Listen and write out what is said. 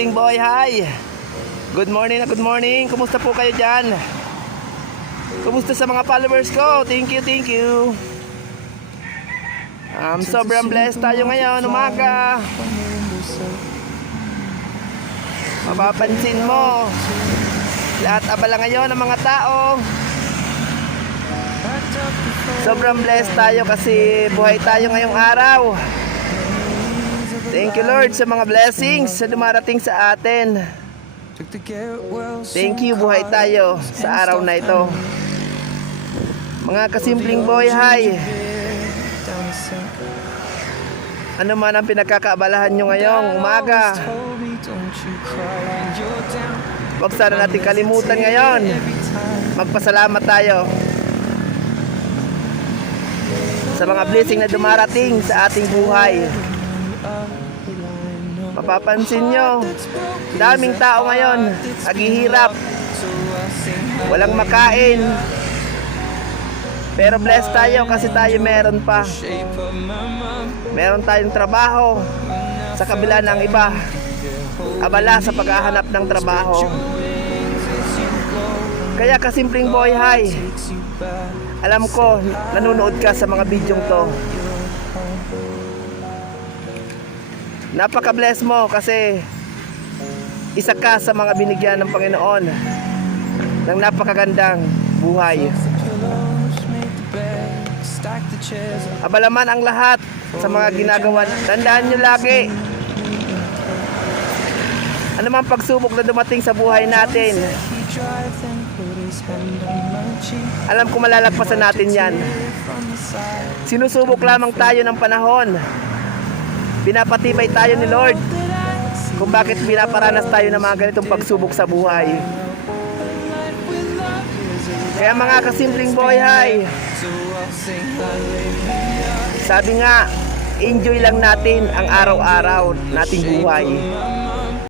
Simpleng Boy, hi! Good morning na good morning. Kumusta po kayo dyan? Kumusta sa mga followers ko? Thank you, thank you. Sobrang blessed tayo ngayon, umaga. Mapapansin mo, lahat abala ngayon ng mga tao. Sobrang blessed tayo kasi buhay tayo ngayong araw. Thank you Lord sa mga blessings sa dumarating sa atin. Thank you, buhay tayo sa araw na ito. Mga kasimpleng boy, hi. Ano man ang pinagkakaabalahan nyo ngayong umaga, huwag sana natin kalimutan ngayon, magpasalamat tayo sa mga blessing na dumarating sa ating buhay. Mapapansin nyo, daming tao ngayon naghihirap, walang makain. Pero blessed tayo kasi tayo meron pa. Meron tayong trabaho sa kabila ng iba abala sa paghahanap ng trabaho. Kaya kasimpleng boy, hi. Alam ko, nanonood ka sa mga bidyong to. Napaka-bless mo kasi isa ka sa mga binigyan ng Panginoon ng napakagandang buhay. Abala man ang lahat sa mga ginagawa. Tandaan nyo lagi, ano man pagsubok na dumating sa buhay natin, alam ko malalagpasan natin yan. Sinusubok lamang tayo ng panahon. Pinapatibay tayo ni Lord kung bakit pinaparanas tayo ng mga ganitong pagsubok sa buhay. Kaya mga kasimpleng boy, hi. Sabi nga, enjoy lang natin ang araw-araw nating buhay.